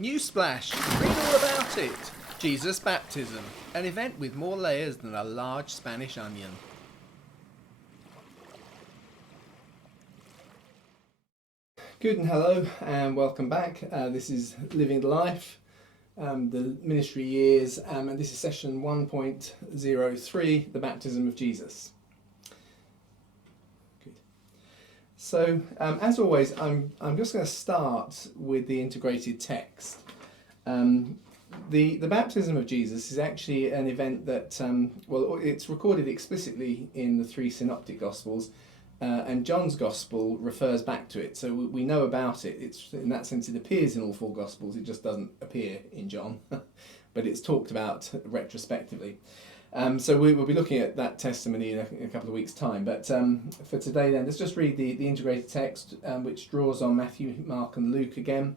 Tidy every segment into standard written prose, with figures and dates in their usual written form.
Newsflash! Read all about it! Jesus' baptism, an event with more layers than a large Spanish onion. Good and hello, and welcome back. This is Living the Life, the ministry years, and this is session 1.03, the baptism of Jesus. Good. So, as always, I'm just going to start with the integrated text. The baptism of Jesus is actually an event that, it's recorded explicitly in the three synoptic gospels, and John's gospel refers back to it, so we know about it. It's in that sense it appears in all four gospels. It just doesn't appear in John, but it's talked about retrospectively. So we'll be looking at that testimony in a couple of weeks' time. But for today, then, let's just read the integrated text, which draws on Matthew, Mark, and Luke again.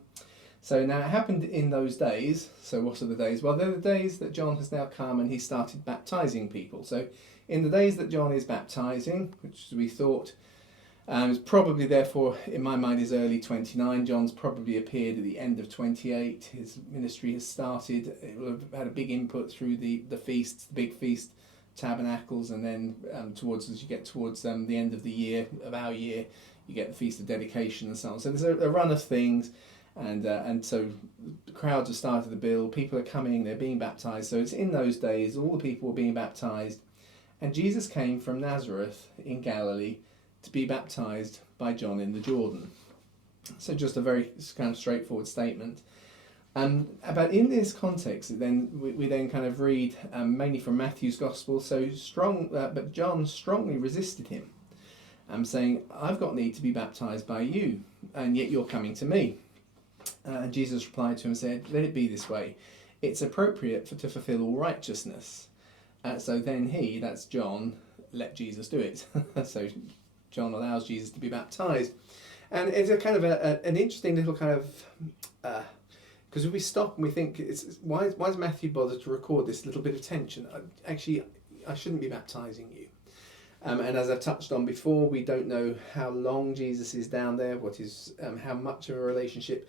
So now it happened in those days. So what are the days? Well, they're the days that John has now come and he started baptizing people. So in the days that John is baptizing, which we thought is probably, therefore, in my mind, is early 29. John's probably appeared at the end of 28. His ministry has started. It will have had a big input through the feasts, the big feast, tabernacles, and then as you get towards the end of the year, of our year, you get the Feast of Dedication and so on. So there's a run of things. And so the crowds have started to build, people are coming, they're being baptized. So it's in those days, all the people were being baptized. And Jesus came from Nazareth in Galilee to be baptized by John in the Jordan. So just a very kind of straightforward statement. But in this context, then we then kind of read mainly from Matthew's Gospel. So but John strongly resisted him, saying, "I've got need to be baptized by you, and yet you're coming to me." And Jesus replied to him and said, "Let it be this way. It's appropriate to fulfill all righteousness." So then that's John, let Jesus do it. So John allows Jesus to be baptized. And it's a kind of an interesting little kind of, because if we stop and we think, why is Matthew bothered to record this little bit of tension? Actually, I shouldn't be baptizing you. And as I've touched on before, we don't know how long Jesus is down there, how much of a relationship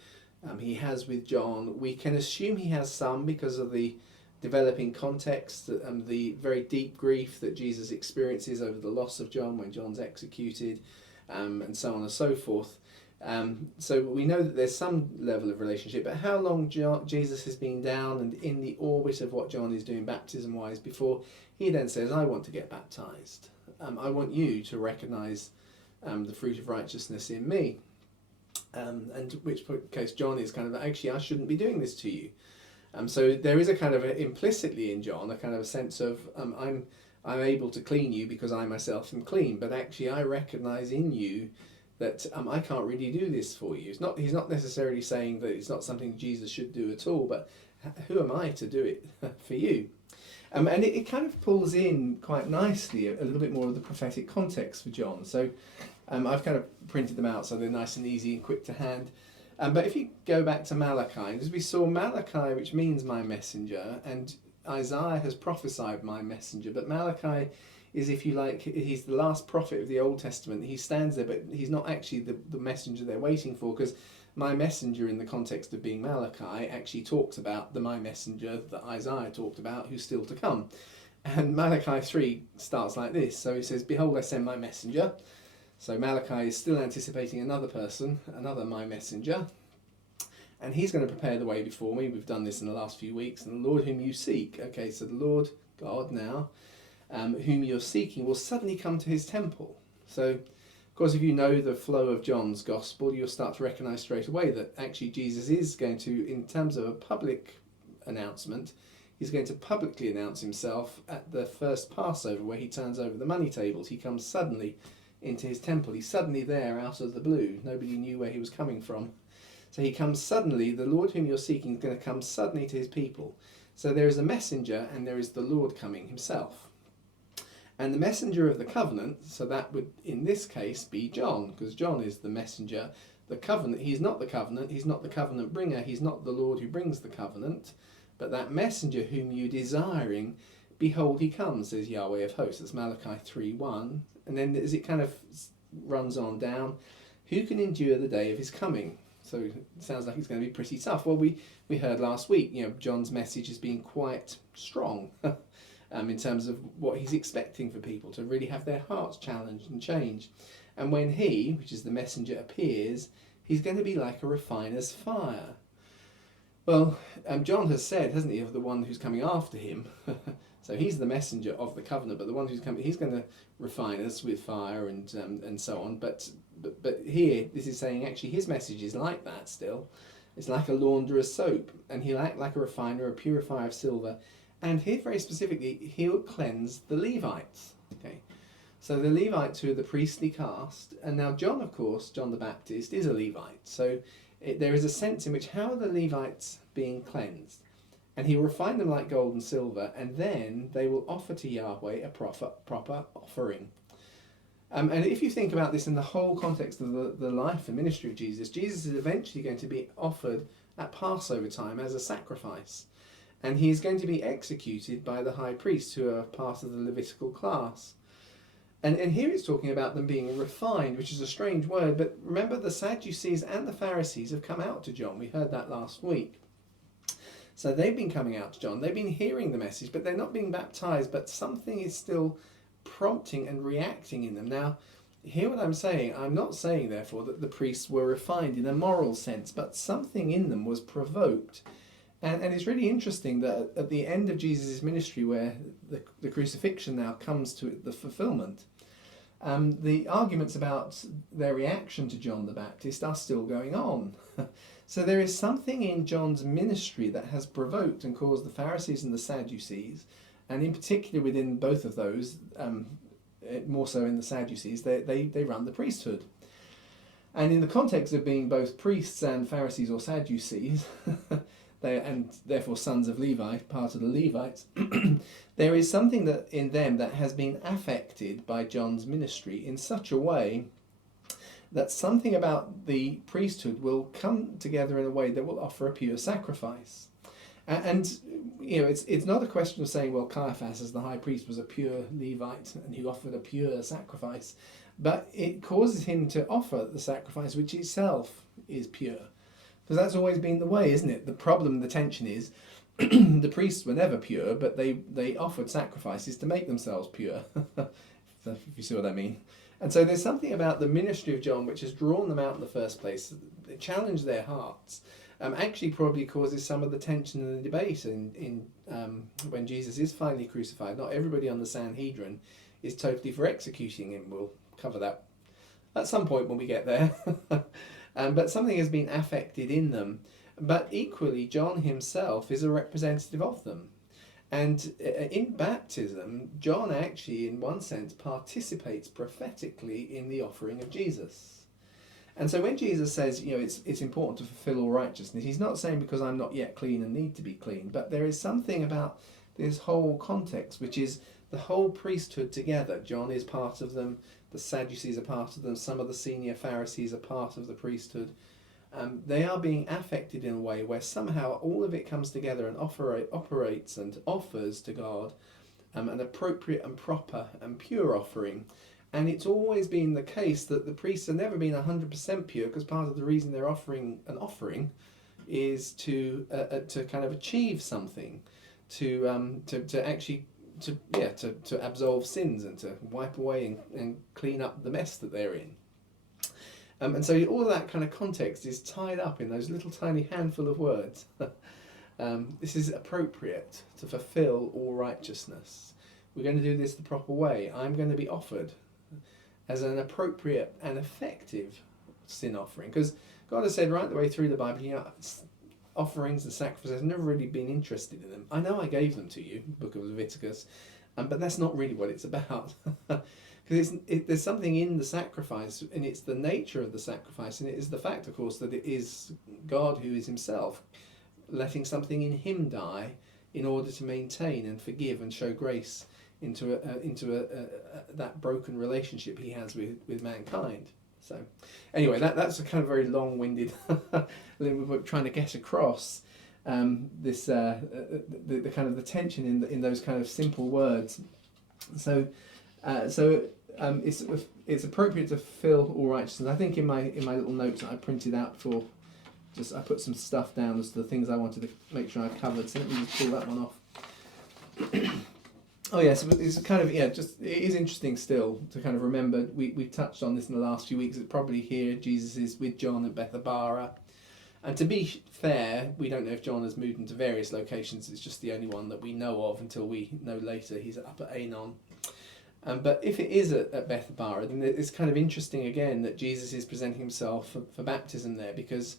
he has with John. We can assume he has some because of the developing context, the very deep grief that Jesus experiences over the loss of John when John's executed, and so on and so forth. So we know that there's some level of relationship, but how long Jesus has been down and in the orbit of what John is doing baptism-wise before he then says, "I want to get baptized. I want you to recognise the fruit of righteousness in me." And which case John is kind of, actually, I shouldn't be doing this to you. So there is a kind of implicitly in John a kind of a sense of I'm able to clean you because I myself am clean, but actually I recognise in you that I can't really do this for you. He's not necessarily saying that it's not something Jesus should do at all, but who am I to do it for you? And it kind of pulls in quite nicely a little bit more of the prophetic context for John. So I've kind of printed them out so they're nice and easy and quick to hand. But if you go back to Malachi, as we saw, Malachi, which means my messenger, and Isaiah has prophesied my messenger, but Malachi is, if you like, he's the last prophet of the Old Testament. He stands there, but he's not actually the messenger they're waiting for, because my messenger, in the context of being Malachi, actually talks about the my messenger that Isaiah talked about, who's still to come. And Malachi 3 starts like this. So he says, "Behold, I send my messenger." So Malachi is still anticipating another person, another my messenger. And he's going to prepare the way before me. We've done this in the last few weeks. And the Lord whom you seek. Okay, so the Lord, God now, whom you're seeking, will suddenly come to his temple. So, of course, if you know the flow of John's gospel, you'll start to recognise straight away that actually Jesus is going to, in terms of a public announcement, he's going to publicly announce himself at the first Passover, where he turns over the money tables. He comes suddenly into his temple. He's suddenly there out of the blue. Nobody knew where he was coming from. So he comes suddenly. The Lord whom you're seeking is going to come suddenly to his people. So there is a messenger and there is the Lord coming himself. And the messenger of the covenant, so that would in this case be John, because John is the messenger. The covenant, he's not the covenant bringer, he's not the Lord who brings the covenant, but that messenger whom you desiring, behold he comes, says Yahweh of hosts. That's Malachi 3:1. And then as it kind of runs on down, who can endure the day of his coming? So it sounds like it's going to be pretty tough. Well, we heard last week, John's message has been quite strong in terms of what he's expecting for people to really have their hearts challenged and changed. And when he, which is the messenger, appears, he's going to be like a refiner's fire. Well, John has said, hasn't he, of the one who's coming after him. So he's the messenger of the covenant, but the one who's coming, he's going to refine us with fire and so on. But here, this is saying actually his message is like that still. It's like a launderer's soap, and he'll act like a refiner, a purifier of silver. And here, very specifically, he'll cleanse the Levites. Okay, so the Levites who are the priestly caste, and now John, of course, John the Baptist, is a Levite. So there is a sense in which how are the Levites being cleansed? And he will refine them like gold and silver, and then they will offer to Yahweh a proper offering. And if you think about this in the whole context of the life and ministry of Jesus, Jesus is eventually going to be offered at Passover time as a sacrifice. And he is going to be executed by the high priests who are part of the Levitical class. And here it's talking about them being refined, which is a strange word, but remember the Sadducees and the Pharisees have come out to John. We heard that last week. So they've been coming out to John, they've been hearing the message, but they're not being baptized, but something is still prompting and reacting in them. Now, hear what I'm saying. I'm not saying, therefore, that the priests were refined in a moral sense, but something in them was provoked. And it's really interesting that at the end of Jesus' ministry, where the crucifixion now comes to the fulfillment, the arguments about their reaction to John the Baptist are still going on. So there is something in John's ministry that has provoked and caused the Pharisees and the Sadducees, and in particular within both of those, more so in the Sadducees, they run the priesthood. And in the context of being both priests and Pharisees or Sadducees, and therefore sons of Levi, part of the Levites, there is something that in them that has been affected by John's ministry in such a way that something about the priesthood will come together in a way that will offer a pure sacrifice. And it's not a question of saying, well, Caiaphas as the high priest was a pure Levite and he offered a pure sacrifice, but it causes him to offer the sacrifice which itself is pure. Because that's always been the way, isn't it? The problem, the tension is, the priests were never pure, but they offered sacrifices to make themselves pure, if you see what I mean. And so there's something about the ministry of John which has drawn them out in the first place, it challenged their hearts, actually probably causes some of the tension and the debate in when Jesus is finally crucified. Not everybody on the Sanhedrin is totally for executing him. We'll cover that at some point when we get there. But something has been affected in them. But equally, John himself is a representative of them. And in baptism, John actually, in one sense, participates prophetically in the offering of Jesus. And so when Jesus says, it's important to fulfill all righteousness, he's not saying because I'm not yet clean and need to be clean, but there is something about this whole context, which is the whole priesthood together. John is part of them, the Sadducees are part of them, some of the senior Pharisees are part of the priesthood. They are being affected in a way where somehow all of it comes together and operates and offers to God an appropriate and proper and pure offering. And it's always been the case that the priests have never been 100% pure, because part of the reason they're offering an offering is to kind of achieve something, to actually to absolve sins and to wipe away and clean up the mess that they're in. And so all of that kind of context is tied up in those little tiny handful of words. This is appropriate to fulfill all righteousness. We're going to do this the proper way. I'm going to be offered as an appropriate and effective sin offering. Because God has said right the way through the Bible, offerings and sacrifices, I've never really been interested in them. I know I gave them to you, Book of Leviticus, but that's not really what it's about. Because there's something in the sacrifice, and it's the nature of the sacrifice, and it is the fact, of course, that it is God who is himself letting something in him die in order to maintain and forgive and show grace into that broken relationship he has with mankind. So anyway, that's a kind of very long-winded we're trying to get across this the kind of the tension in those kind of simple words. So it's appropriate to fulfill all righteousness. I think in my little notes that I printed out for I put some stuff down as to the things I wanted to make sure I covered. So let me just pull that one off. Oh yes, it's kind of it is interesting still to kind of remember. We touched on this in the last few weeks. It's probably here Jesus is with John at Bethabara, and to be fair, we don't know if John has moved into various locations. It's just the only one that we know of until we know later he's up at Aenon. But if it is at Bethabara, then it's kind of interesting again that Jesus is presenting himself for baptism there, because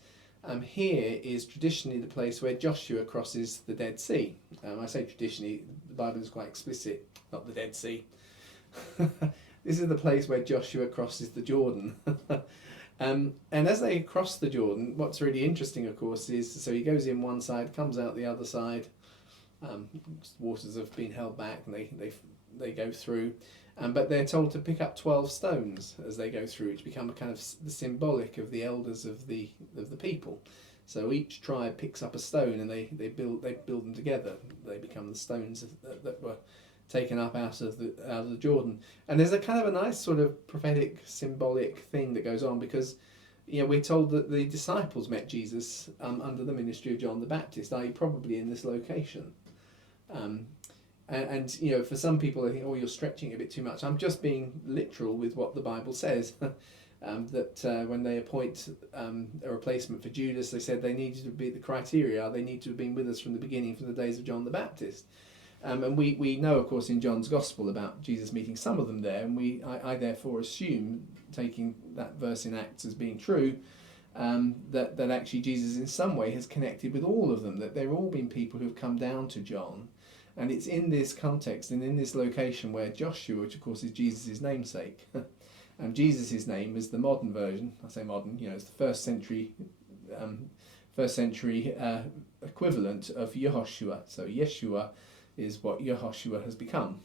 here is traditionally the place where Joshua crosses the Dead Sea. I say traditionally, the Bible is quite explicit, not the Dead Sea. This is the place where Joshua crosses the Jordan. And as they cross the Jordan, what's really interesting, of course, is so he goes in one side, comes out the other side. Waters have been held back, and they go through. But they're told to pick up 12 stones as they go through, which become a kind of the symbolic of the elders of the people. So each tribe picks up a stone, and they build them together. They become the stones that were taken up out of the Jordan. And there's a kind of a nice sort of prophetic, symbolic thing that goes on, because we're told that the disciples met Jesus under the ministry of John the Baptist, i.e. probably in this location. And for some people, I think, you're stretching it a bit too much. I'm just being literal with what the Bible says. That when they appoint a replacement for Judas, they said they needed to be the criteria. They need to have been with us from the beginning, from the days of John the Baptist. And we know, of course, in John's Gospel about Jesus meeting some of them there, and I therefore assume, taking that verse in Acts as being true, that actually Jesus in some way has connected with all of them, that they've all been people who have come down to John. And it's in this context and in this location where Joshua, which of course is Jesus' namesake, and Jesus' name is the modern version. I say modern, it's the first century equivalent of Yehoshua. So Yeshua is what Yehoshua has become.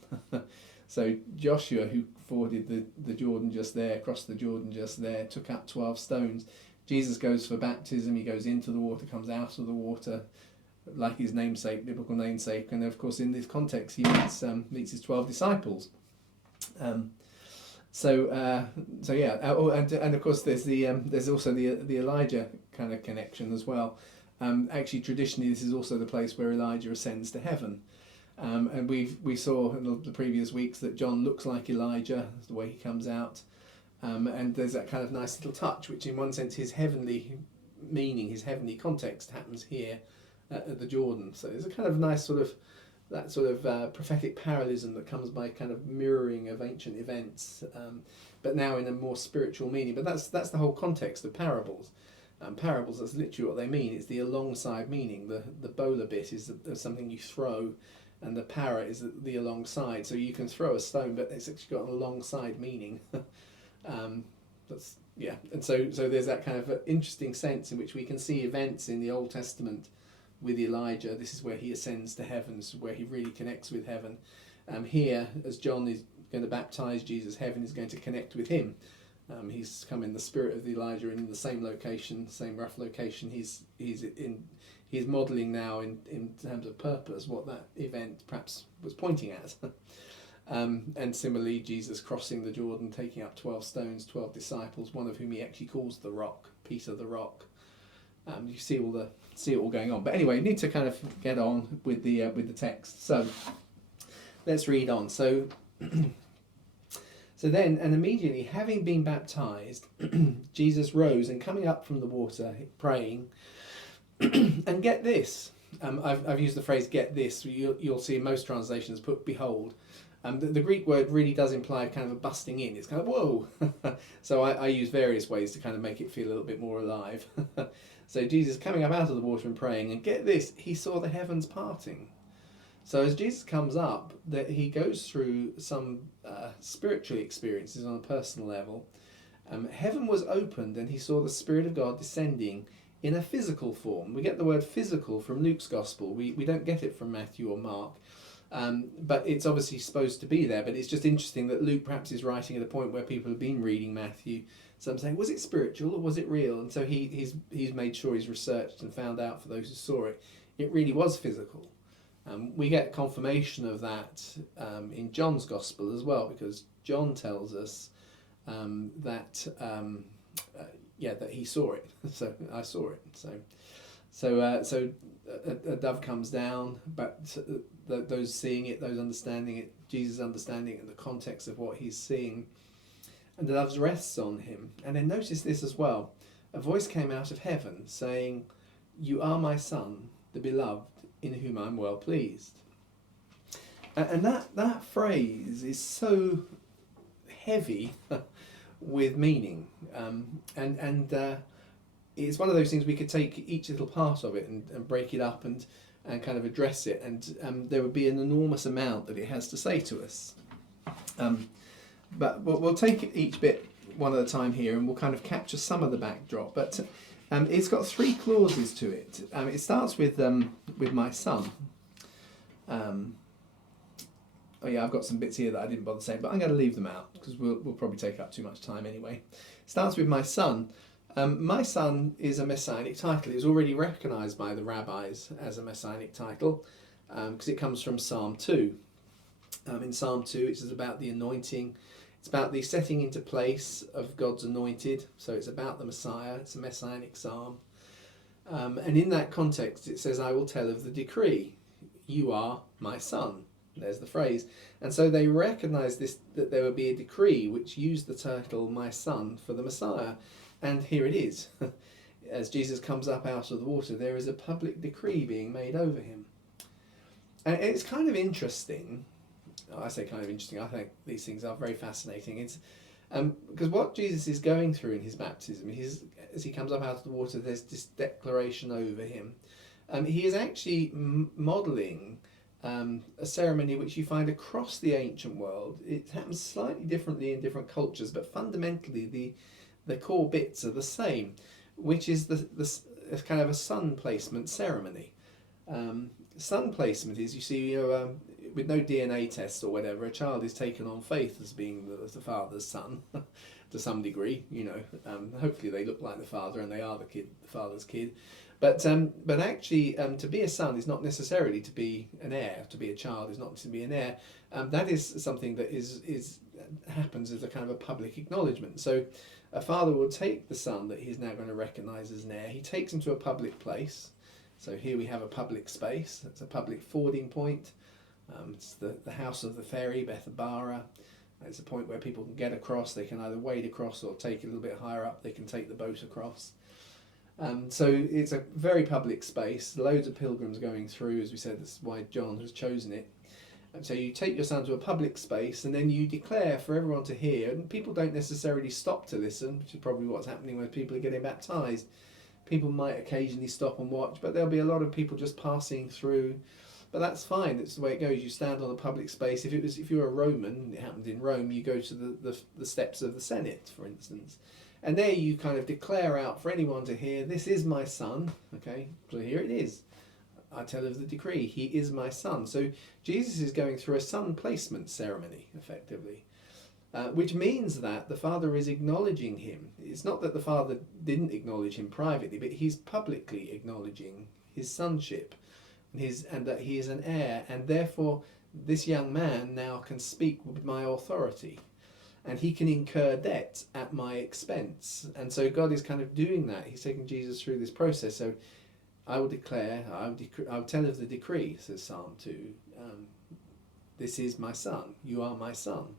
So Joshua, who forded the Jordan just there, crossed the Jordan just there, took up 12 stones. Jesus goes for baptism. He goes into the water, comes out of the water, like his namesake, biblical namesake, and of course in this context he meets his 12 disciples. And of course there's also the Elijah kind of connection as well. Actually, traditionally, this is also the place where Elijah ascends to heaven. And we saw in the previous weeks that John looks like Elijah, the way he comes out. And there's that kind of nice little touch, which in one sense his heavenly meaning, his heavenly context happens here at the Jordan. So there's a kind of nice prophetic parallelism that comes by kind of mirroring of ancient events, but now in a more spiritual meaning. But that's the whole context of parables. Parables, that's literally what they mean. It's the alongside meaning. The bola bit is something you throw, and the para is the alongside. So you can throw a stone, but it's actually got an alongside meaning. And so there's that kind of interesting sense in which we can see events in the Old Testament with Elijah. This is where he ascends to heaven. This is where he really connects with heaven. Here, as John is going to baptize Jesus, heaven is going to connect with him. He's come in the spirit of Elijah in the same location, same rough location. He's modelling now in terms of purpose what that event perhaps was pointing at. And similarly, Jesus crossing the Jordan, taking up 12 stones, 12 disciples, one of whom he actually calls the Rock, Peter the Rock. You see it all going on. But anyway, you need to kind of get on with the text. So let's read on. So then, and immediately, having been baptized, Jesus rose, and coming up from the water, praying, and get this. I've used the phrase "get this." You'll see in most translations put "behold." The Greek word really does imply kind of a busting in. It's kind of whoa. So I use various ways to kind of make it feel a little bit more alive. So Jesus coming up out of the water and praying, and get this, he saw the heavens parting. So as Jesus comes up, that he goes through some spiritual experiences on a personal level. Heaven was opened, and he saw the Spirit of God descending in a physical form. We get the word physical from Luke's Gospel. We don't get it from Matthew or Mark. But it's obviously supposed to be there. But it's just interesting that Luke perhaps is writing at a point where people have been reading Matthew. So I'm saying, was it spiritual or was it real? And so he's made sure he's researched and found out for those who saw it, it really was physical. We get confirmation of that in John's Gospel as well, because John tells us that that he saw it. So I saw it. So a dove comes down, but those seeing it, those understanding it, Jesus understanding it in the context of what he's seeing, and the dove rests on him. And then notice this as well. A voice came out of heaven saying, "You are my son, the beloved, in whom I'm well pleased." And that phrase is so heavy with meaning, and it's one of those things we could take each little part of it and break it up and kind of address it, and there would be an enormous amount that it has to say to us. But we'll take each bit one at a time here, and we'll kind of capture some of the backdrop. But it's got 3 clauses to it. It starts with my son. I've got some bits here that I didn't bother saying, but I'm going to leave them out because we'll probably take up too much time anyway. It starts with my son. My son is a messianic title. It's already recognised by the rabbis as a messianic title because it comes from Psalm 2. In Psalm 2, it is about the anointing. It's about the setting into place of God's anointed. So it's about the Messiah. It's a messianic psalm. And in that context, it says, "I will tell of the decree. You are my son." There's the phrase. And so they recognised this, that there would be a decree which used the title "my son" for the Messiah. And here it is. As Jesus comes up out of the water, there is a public decree being made over him. And it's kind of interesting. I say kind of interesting. I think these things are very fascinating. It's because what Jesus is going through in his baptism, as he comes up out of the water, there's this declaration over him. He is actually modelling a ceremony which you find across the ancient world. It happens slightly differently in different cultures, but fundamentally the core bits are the same, which is the kind of a sun placement ceremony. Sun placement is, you see, with no DNA test or whatever, a child is taken on faith as being the father's son to some degree. Hopefully they look like the father and they are the father's kid. But actually, to be a son is not necessarily to be an heir. To be a child is not to be an heir. That is something that happens as a kind of a public acknowledgement. So a father will take the son that he's now going to recognise as an heir. He takes him to a public place. So here we have a public space. It's a public fording point. It's the house of the ferry, Bethabara. It's a point where people can get across. They can either wade across or take a little bit higher up. They can take the boat across. So it's a very public space. Loads of pilgrims going through. As we said, that's why John has chosen it. And so you take your son to a public space and then you declare for everyone to hear. And people don't necessarily stop to listen, which is probably what's happening when people are getting baptised. People might occasionally stop and watch, but there'll be a lot of people just passing through. But that's fine. It's the way it goes. You stand on a public space. If you're a Roman, it happened in Rome, you go to the steps of the Senate, for instance. And there you kind of declare out for anyone to hear, "This is my son." Okay, so here it is. I tell of the decree. He is my son. So Jesus is going through a son placement ceremony, effectively, which means that the Father is acknowledging him. It's not that the Father didn't acknowledge him privately, but he's publicly acknowledging his sonship and that he is an heir, and therefore this young man now can speak with my authority. And he can incur debt at my expense. And so God is kind of doing that. He's taking Jesus through this process. So I will declare, I will tell of the decree, says Psalm 2. This is my son. You are my son.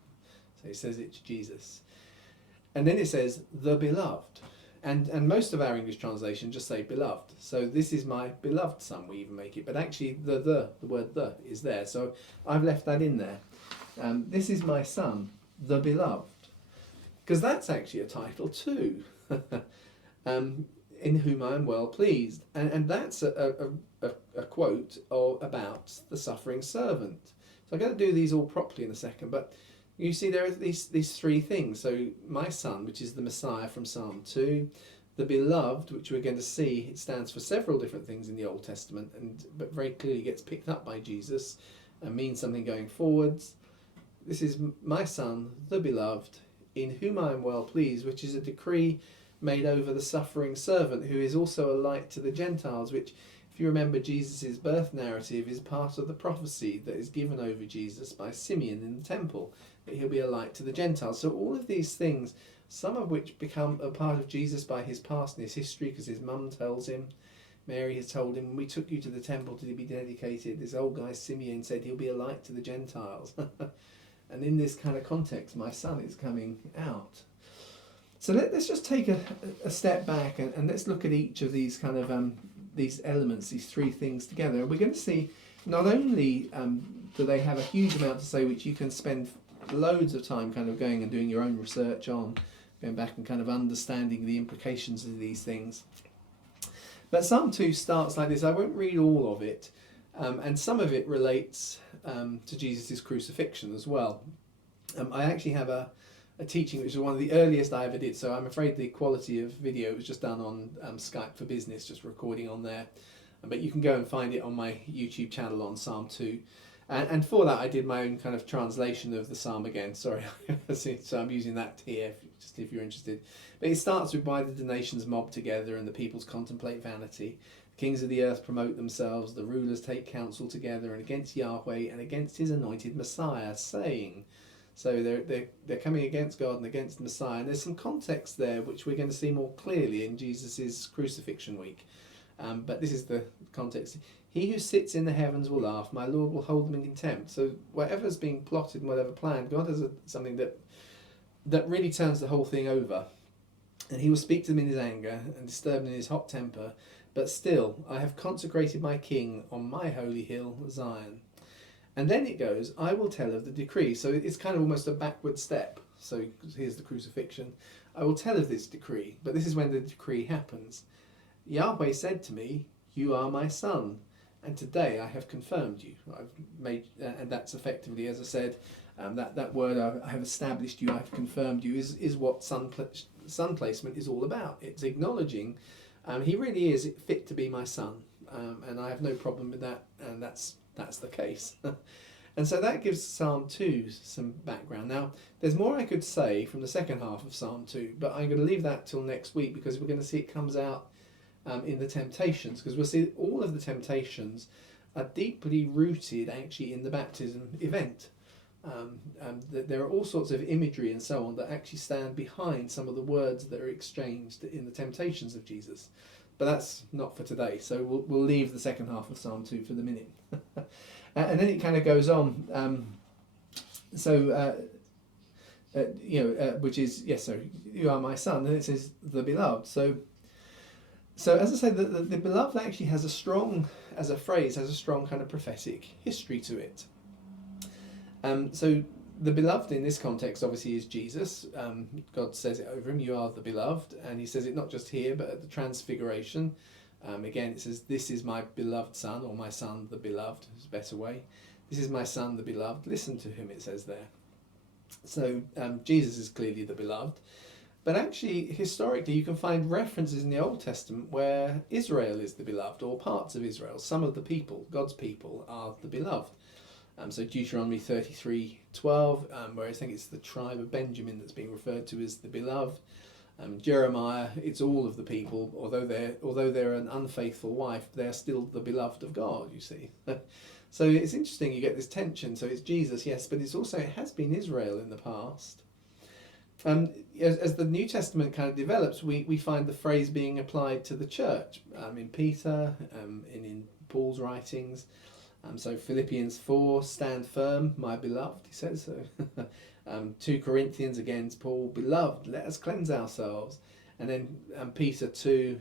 So he says it to Jesus. And then it says, the beloved. And most of our English translation just say beloved. So this is my beloved son, we even make it. But actually the word the is there. So I've left that in there. This is my son, the beloved, because that's actually a title too. In whom I am well pleased, and that's a quote about the suffering servant. So I'm going to do these all properly in a second, but you see there are these 3 things. So my son, which is the Messiah from Psalm 2, the beloved, which we're going to see, it stands for several different things in the Old Testament, but very clearly gets picked up by Jesus and means something going forwards. This is my son, the beloved, in whom I am well pleased, which is a decree made over the suffering servant, who is also a light to the Gentiles, which, if you remember Jesus' birth narrative, is part of the prophecy that is given over Jesus by Simeon in the temple, that he'll be a light to the Gentiles. So all of these things some of which become a part of Jesus by his past and his history, because his mum tells him, Mary has told him, we took you to the temple to be dedicated. This old guy Simeon said he'll be a light to the Gentiles. And in this kind of context, my son is coming out. So let's just take a step back and let's look at each of these kind of these elements, these three things together. And we're going to see not only do they have a huge amount to say, which you can spend loads of time kind of going and doing your own research on, going back and kind of understanding the implications of these things. But Psalm 2 starts like this. I won't read all of it, and some of it relates to Jesus' crucifixion as well. I actually have a teaching which is one of the earliest I ever did, so I'm afraid the quality of video was just done on Skype for Business, just recording on there. But you can go and find it on my YouTube channel on Psalm 2. And for that I did my own kind of translation of the psalm again. Sorry, so I'm using that here, just if you're interested. But it starts with, why did the nations mob together and the peoples contemplate vanity? The kings of the earth promote themselves, the rulers take counsel together, and against Yahweh and against his anointed Messiah, saying... So they're coming against God and against the Messiah. And there's some context there which we're going to see more clearly in Jesus' crucifixion week. But this is the context. He who sits in the heavens will laugh. My Lord will hold them in contempt. So whatever's being plotted and whatever planned, God has something that really turns the whole thing over. And he will speak to them in his anger and disturb them in his hot temper. But still, I have consecrated my king on my holy hill, Zion. And then it goes, I will tell of the decree. So it's kind of almost a backward step. So here's the crucifixion. I will tell of this decree. But this is when the decree happens. Yahweh said to me, you are my son. And today I have confirmed you. I've made, and that's effectively, as I said, that word, I have established you, I have confirmed you, is what son placement is all about. It's acknowledging he really is fit to be my son. And I have no problem with that. And that's the case. And so that gives Psalm 2 some background. Now, there's more I could say from the second half of Psalm 2, but I'm going to leave that till next week, because we're going to see it comes out in the temptations, because we'll see all of the temptations are deeply rooted actually in the baptism event. There are all sorts of imagery and so on that actually stand behind some of the words that are exchanged in the temptations of Jesus. But that's not for today, so we'll leave the second half of Psalm 2 for the minute. And then it kind of goes on. Which is, yes, so you are my son, and it says the beloved. So as I say, the beloved actually has a strong, as a phrase, has a strong kind of prophetic history to it. So the beloved in this context obviously is Jesus. God says it over him, you are the beloved, and he says it not just here but at the transfiguration. Again it says, this is my beloved son, or my son the beloved is a better way. This is my son the beloved, listen to him, it says there. So Jesus is clearly the beloved. But actually, historically, you can find references in the Old Testament where Israel is the beloved, or parts of Israel, some of the people, God's people, are the beloved. So Deuteronomy 33:12, where I think it's the tribe of Benjamin that's being referred to as the beloved. Jeremiah, it's all of the people, although they're an unfaithful wife, they're still the beloved of God, you see. So it's interesting, you get this tension. So it's Jesus, yes, but it has been Israel in the past. As the New Testament kind of develops, we find the phrase being applied to the church in Peter, in Paul's writings. So Philippians 4, stand firm, my beloved, he says so. 2 Corinthians, again, Paul, beloved, let us cleanse ourselves. And then Peter 2,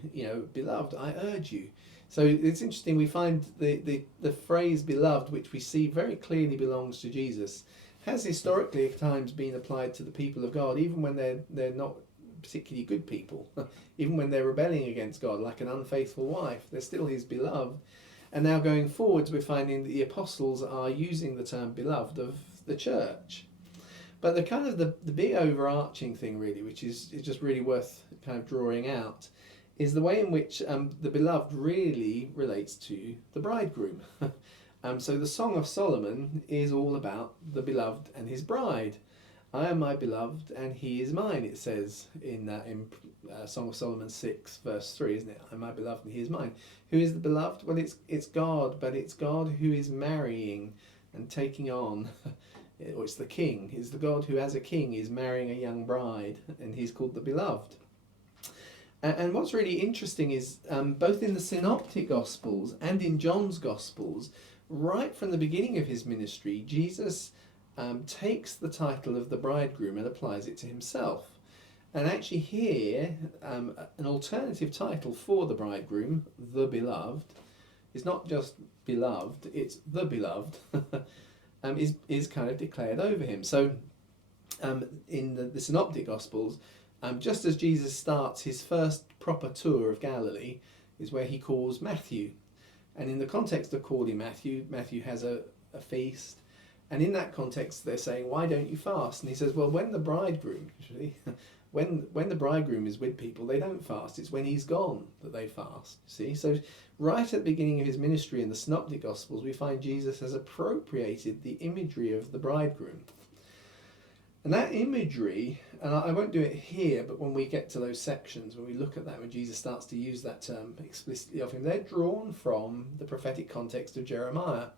beloved, I urge you. So it's interesting, we find the phrase beloved, which we see very clearly belongs to Jesus, has historically at times been applied to the people of God, even when they're not particularly good people, even when they're rebelling against God, like an unfaithful wife, they're still his beloved. And now going forwards, we're finding that the apostles are using the term beloved of the church. But the kind of the big overarching thing really, which is just really worth kind of drawing out, is the way in which the beloved really relates to the bridegroom. So the Song of Solomon is all about the beloved and his bride. I am my beloved and he is mine, it says in Song of Solomon 6 verse 3, isn't it? I am my beloved and he is mine. Who is the beloved? Well, it's God, but it's God who is marrying and taking on or it's the king. It's the God who, as a king, is marrying a young bride, and he's called the beloved. And what's really interesting is both in the Synoptic Gospels and in John's Gospels, right from the beginning of his ministry, Jesus takes the title of the bridegroom and applies it to himself. And actually here, an alternative title for the bridegroom, the beloved, is not just beloved, it's the beloved, is kind of declared over him. So in the Synoptic Gospels, just as Jesus starts his first proper tour of Galilee, is where he calls Matthew. And in the context of calling Matthew, Matthew has a feast. And in that context, they're saying, why don't you fast? And he says, well, when the bridegroom, actually, when the bridegroom is with people, they don't fast. It's when he's gone that they fast. See? So right at the beginning of his ministry in the Synoptic Gospels, we find Jesus has appropriated the imagery of the bridegroom. And that imagery, and I won't do it here, but when we get to those sections, when we look at that, when Jesus starts to use that term explicitly of him, they're drawn from the prophetic context of Jeremiah.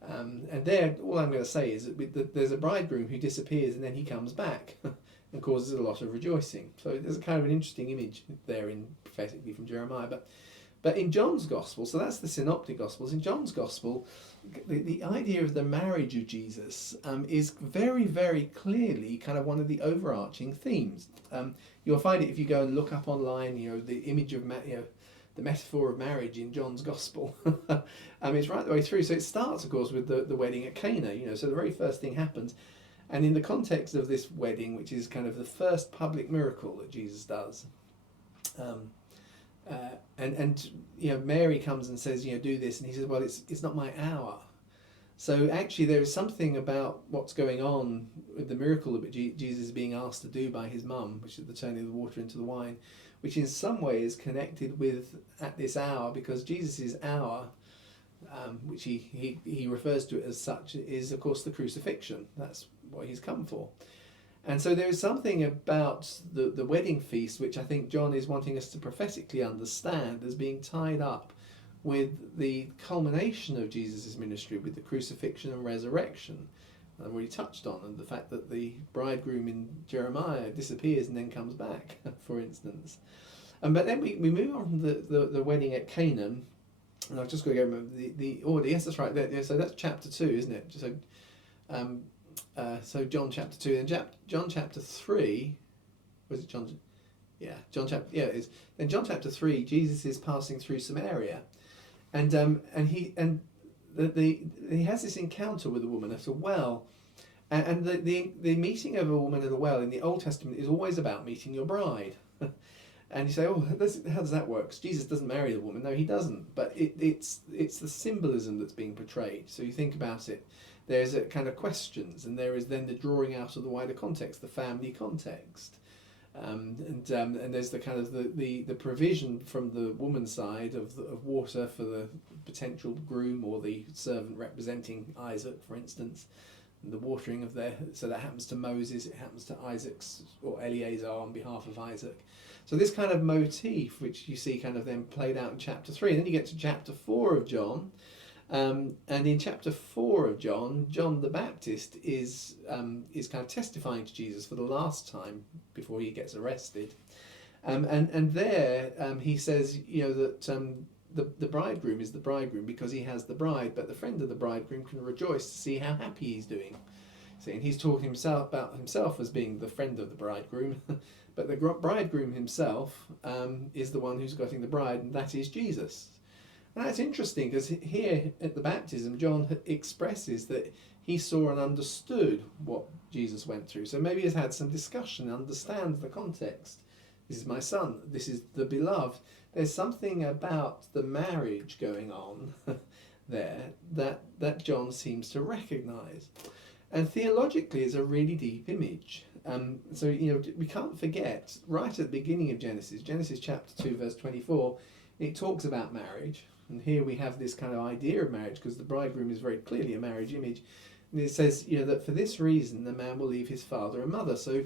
And there, all I'm going to say is that there's a bridegroom who disappears and then he comes back and causes a lot of rejoicing. So there's a kind of an interesting image there in prophetically from Jeremiah. But in John's Gospel, so that's the Synoptic Gospels, in John's Gospel, the idea of the marriage of Jesus is very, very clearly kind of one of the overarching themes. You'll find it if you go and look up online, the image of, the metaphor of marriage in John's Gospel. It's right the way through. So it starts, of course, with the wedding at Cana, so the very first thing happens. And in the context of this wedding, which is kind of the first public miracle that Jesus does, Mary comes and says, do this, and he says, well, it's not my hour. So actually there is something about what's going on with the miracle that Jesus is being asked to do by his mum, which is the turning of the water into the wine, which in some way is connected with at this hour, because Jesus' hour, which he refers to it as such, is of course the crucifixion. That's what he's come for. And so there is something about the wedding feast which I think John is wanting us to prophetically understand as being tied up with the culmination of Jesus' ministry, with the crucifixion and resurrection. I've already touched on, and the fact that the bridegroom in Jeremiah disappears and then comes back, for instance. But then we move on from the wedding at Canaan, and I've just got to go the order. Yes, that's right. So that's chapter 2, isn't it? So John chapter 2, and John chapter 3, was it John? Yeah, John chapter, yeah, it is. In John chapter 3, Jesus is passing through Samaria, and he has this encounter with a woman at a well, and the meeting of a woman at a well in the Old Testament is always about meeting your bride. And you say, oh, how does that work? 'Cause Jesus doesn't marry the woman. No, he doesn't. But it's the symbolism that's being portrayed. So you think about it. There's a kind of questions, and there is then the drawing out of the wider context, the family context. And there's the kind of the provision from the woman's side of water for the potential groom or the servant representing Isaac, for instance. And the watering of so that happens to Moses, it happens to Isaac's or Eleazar on behalf of Isaac. So this kind of motif, which you see kind of then played out in chapter 3, and then you get to chapter 4 of John, and in chapter 4 of John, John the Baptist is kind of testifying to Jesus for the last time before he gets arrested, and there he says, that the bridegroom is the bridegroom because he has the bride, but the friend of the bridegroom can rejoice to see how happy he's doing. See, and he's talking about himself as being the friend of the bridegroom. But the bridegroom himself is the one who's getting the bride, and that is Jesus. And that's interesting because here at the baptism, John expresses that he saw and understood what Jesus went through. So maybe he's had some discussion, understands the context. This is my son, this is the beloved. There's something about the marriage going on there that John seems to recognise. And theologically, it's a really deep image. So we can't forget, right at the beginning of Genesis chapter 2 verse 24, it talks about marriage, and here we have this kind of idea of marriage because the bridegroom is very clearly a marriage image, and it says that for this reason the man will leave his father and mother. So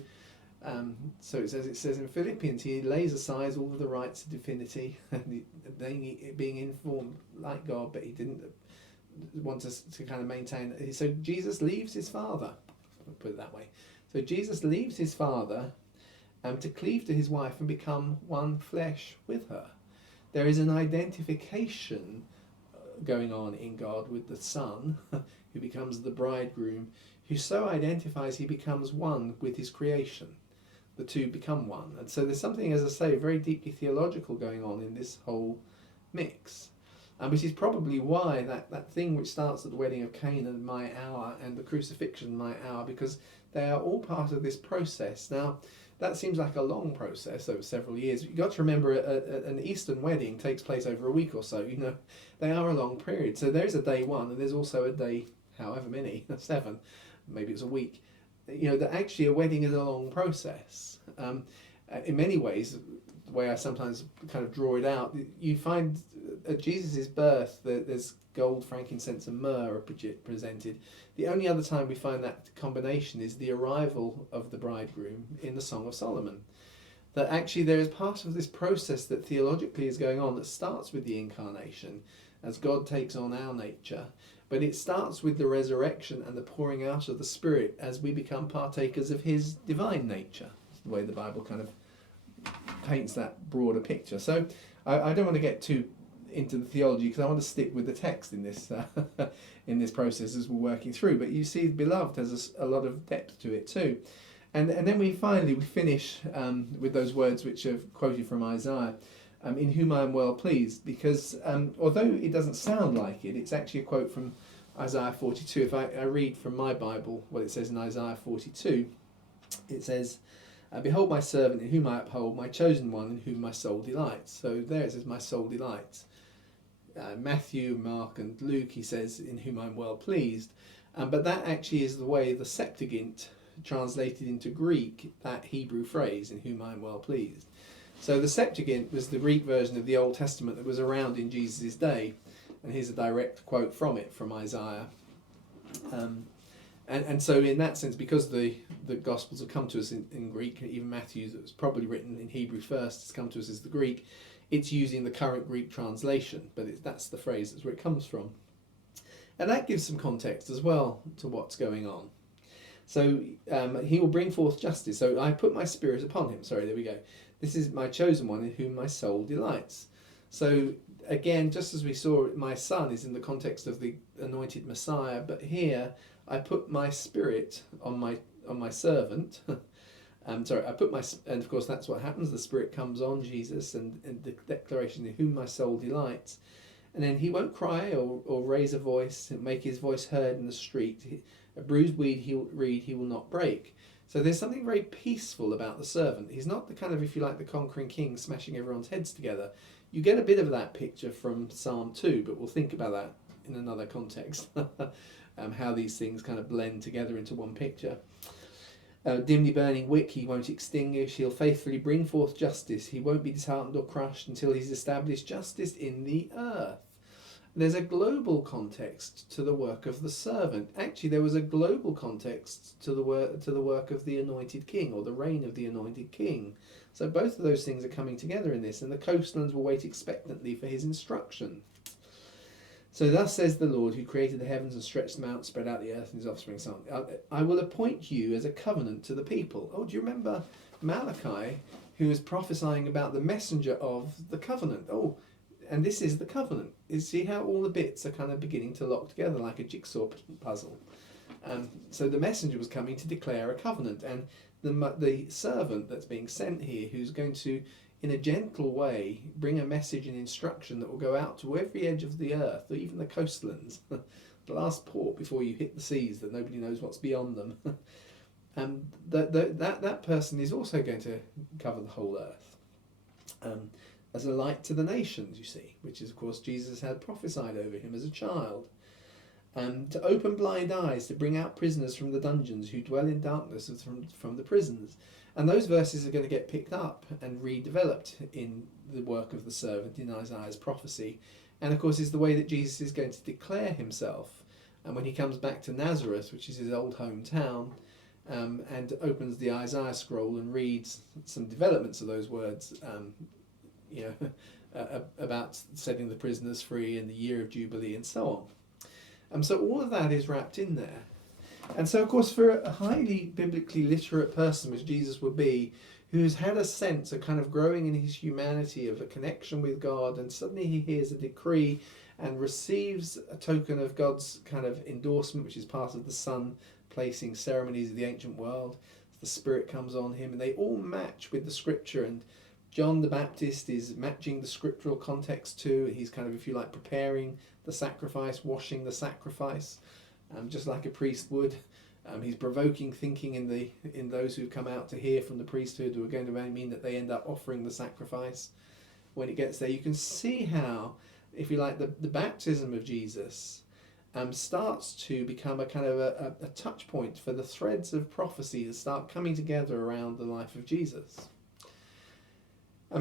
it says in Philippians, he lays aside all of the rights of divinity, being informed like God, but he didn't want us to kind of maintain. So Jesus leaves his father put it that way. So Jesus leaves his Father to cleave to his wife and become one flesh with her. There is an identification going on in God with the Son, who becomes the bridegroom, who so identifies he becomes one with his creation. The two become one. And so there's something, as I say, very deeply theological going on in this whole mix. And which is probably why that thing which starts at the wedding of Cana, my hour, and the crucifixion, my hour, because they are all part of this process. Now, that seems like a long process over several years. You've got to remember an Eastern wedding takes place over a week or so. You know, they are a long period. So there's a day one, and there's also a day, however many, 7, maybe it's a week. You know, that actually a wedding is a long process. In many ways, the way I sometimes kind of draw it out, you find at Jesus' birth that there's gold, frankincense and myrrh are presented. The only other time we find that combination is the arrival of the bridegroom in the Song of Solomon. That actually there is part of this process that theologically is going on that starts with the incarnation as God takes on our nature, but it starts with the resurrection and the pouring out of the Spirit as we become partakers of his divine nature. That's the way the Bible kind of paints that broader picture. So I don't want to get too into the theology because I want to stick with the text in this in this process as we're working through. But you see, Beloved has a lot of depth to it too. And then we finish with those words which are quoted from Isaiah, in whom I am well pleased, because although it doesn't sound like it, it's actually a quote from Isaiah 42. If I read from my Bible what it says in Isaiah 42, it says, behold my servant in whom I uphold, my chosen one in whom my soul delights. So there it says, my soul delights. Matthew, Mark and Luke, he says, in whom I'm well pleased. But that actually is the way the Septuagint translated into Greek that Hebrew phrase, in whom I'm well pleased. So the Septuagint was the Greek version of the Old Testament that was around in Jesus' day. And here's a direct quote from it, from Isaiah. And so in that sense, because the Gospels have come to us in Greek, even Matthew, that was probably written in Hebrew first, has come to us as the Greek, it's using the current Greek translation, but that's the phrase, that's where it comes from. And that gives some context as well to what's going on. So he will bring forth justice. So I put my spirit upon him. Sorry, there we go. This is my chosen one in whom my soul delights. So again, just as we saw, my son is in the context of the anointed Messiah, but here I put my spirit on my servant. And of course that's what happens. The Spirit comes on Jesus, and the declaration, in whom my soul delights. And then he won't cry or raise a voice, make his voice heard in the street. A bruised reed he will not break. So there's something very peaceful about the servant. He's not the kind of, if you like, the conquering king smashing everyone's heads together. You get a bit of that picture from Psalm 2, but we'll think about that in another context. How these things kind of blend together into one picture. Dimly burning wick he won't extinguish. He'll faithfully bring forth justice. He won't be disheartened or crushed until he's established justice in the earth. There's a global context to the work of the servant. Actually, there was a global context to the work of the anointed king, or the reign of the anointed king. So both of those things are coming together in this, and the coastlands will wait expectantly for his instruction. So thus says the Lord, who created the heavens and stretched them out, spread out the earth and his offspring. So I will appoint you as a covenant to the people. Oh, do you remember Malachi, who was prophesying about the messenger of the covenant? Oh, and this is the covenant. You see how all the bits are kind of beginning to lock together like a jigsaw puzzle. So the messenger was coming to declare a covenant, and the servant that's being sent here, who's going to, in a gentle way, bring a message and instruction that will go out to every edge of the earth, or even the coastlands, the last port before you hit the seas that nobody knows what's beyond them. And that person is also going to cover the whole earth. As a light to the nations, you see, which is, of course, Jesus had prophesied over him as a child. To open blind eyes, to bring out prisoners from the dungeons who dwell in darkness from the prisons. And those verses are going to get picked up and redeveloped in the work of the servant in Isaiah's prophecy. And of course, is the way that Jesus is going to declare himself. And when he comes back to Nazareth, which is his old hometown, and opens the Isaiah scroll and reads some developments of those words, about setting the prisoners free and the year of Jubilee and so on. So all of that is wrapped in there. And so, of course, for a highly biblically literate person, which Jesus would be, who's had a sense of kind of growing in his humanity, of a connection with God, and suddenly he hears a decree and receives a token of God's kind of endorsement, which is part of the Son placing ceremonies of the ancient world. The Spirit comes on him, and they all match with the Scripture. And John the Baptist is matching the scriptural context too. He's kind of, if you like, preparing the sacrifice, washing the sacrifice, just like a priest would. He's provoking thinking in those who've come out to hear from the priesthood, who are going to mean that they end up offering the sacrifice. When it gets there, you can see how, if you like, the baptism of Jesus starts to become a kind of a touch point for the threads of prophecy that start coming together around the life of Jesus.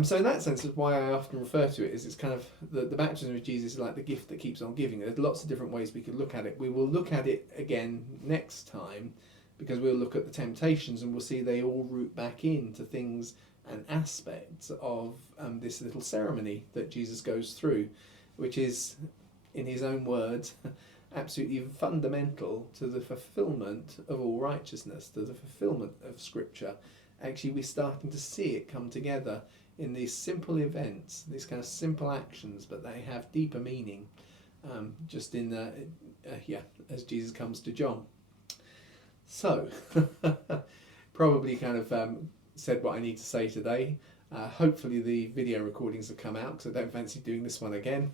So in that sense, is why I often refer to it as it's kind of the baptism of Jesus is like the gift that keeps on giving. There's lots of different ways we could look at it. We will look at it again next time, because we'll look at the temptations and we'll see they all root back into things and aspects of this little ceremony that Jesus goes through, which is, in his own words, absolutely fundamental to the fulfillment of all righteousness, to the fulfillment of Scripture. Actually, we're starting to see it come together in these simple events, these kind of simple actions, but they have deeper meaning, just in as Jesus comes to John. So, probably kind of said what I need to say today. Hopefully the video recordings have come out, because I don't fancy doing this one again.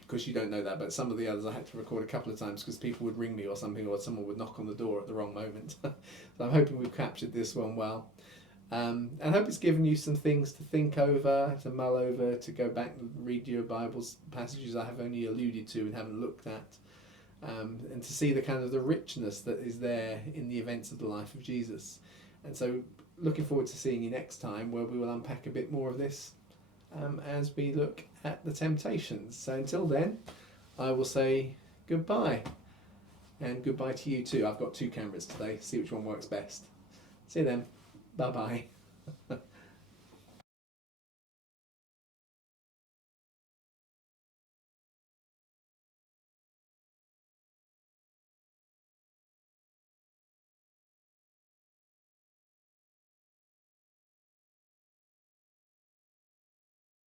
Because you don't know that, but some of the others I had to record a couple of times because people would ring me or something, or someone would knock on the door at the wrong moment. So I'm hoping we've captured this one well. And I hope it's given you some things to think over, to mull over, to go back and read your Bibles, passages I have only alluded to and haven't looked at, and to see the kind of the richness that is there in the events of the life of Jesus. And so looking forward to seeing you next time, where we will unpack a bit more of this as we look at the temptations. So until then, I will say goodbye, and goodbye to you too. I've got two cameras today, see which one works best. See you then. Bye bye.